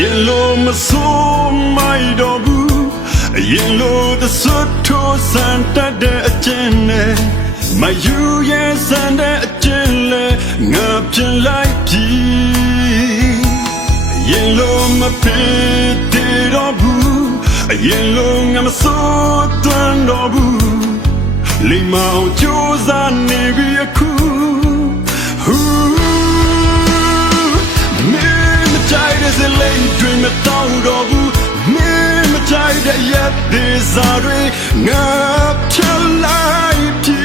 ရင်လိုမဆိုးမိုက်တော့ဘူးရင်လိုသစွတ်ထိုးစံတတ်တဲ့အချင်းနဲ့မယူရဲ့စံတဲ့အချင်းလဲငါပြင်လိုက်ပြီရင်လိုမဖြစ်သေးတော့ဘူးရင်လိုငါမဆိုးသွမ်းတော့ဘူးလိမ္မာအောင်ကြိုးစားနေပြီအခု က်တဲ့ရက်ဒီစားတွေငါချလိုက်ပြီ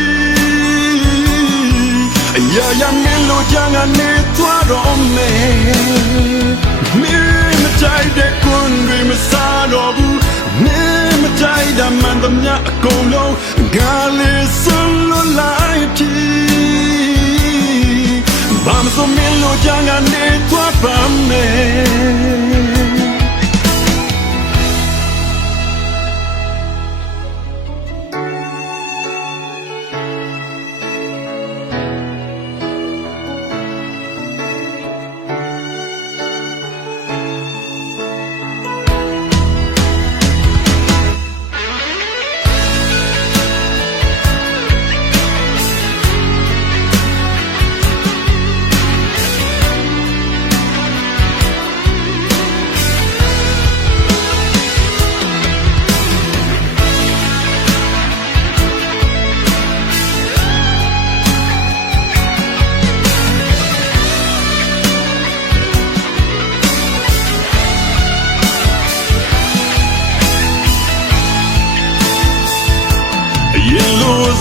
အရာရာမင်းလိုချင်ကနေသွားတော့မယ်မင်းမကြိုက်တဲ့ကွန်တွေမစားတော့ဘူးမင်းမကြိုက်တဲ့မှန်သမျှအကုန်လုံးငါလေးစွန့်လွတ်လိုက်ပြီ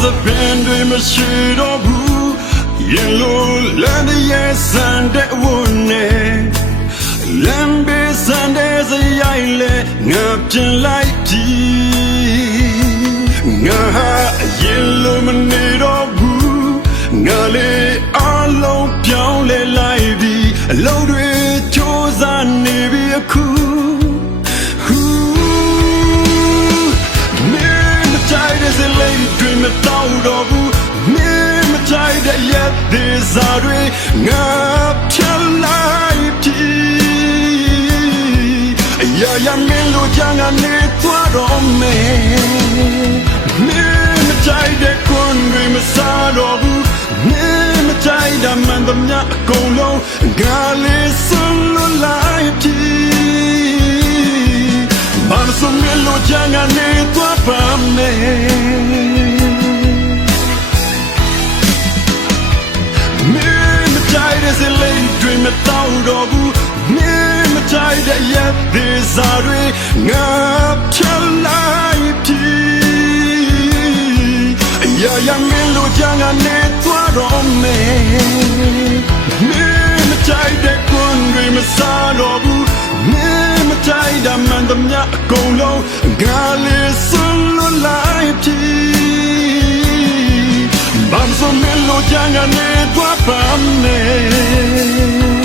Vamos a mi lo llanga ne tua pame Yellow the band we machine of who Yellow land yes and that one Land base and as a yile Napkin like tea Nga yellow တဲ့ရက်ဒီစားတွေငါဖြတ်လိုက်ပြီအရာရာမင်းလိုချင်ကနေသွားတော့မယ်မင်းမကြိုက်တဲ့ကွန်တွေမစားတော့ဘူးမင်းမကြိုက်တဲ့မှန်သမျှအကုန်လုံးငါလေးစွန့်လွတ်လိုက်ပြီ Vamos a mi lo llanga ne tua pame Me dream me tao do bu Me me jai de ya de sa re nga chal lai pi Ya ya me lo llanga ne tua do me Me me jai de kun re me sa do bu Me me jai da man da mya အကုန်လုံးငါလေးစွန့်လွတ်လိုက်ပြီဘာမစမလို့ချင်ကနေတော့ပါမယ်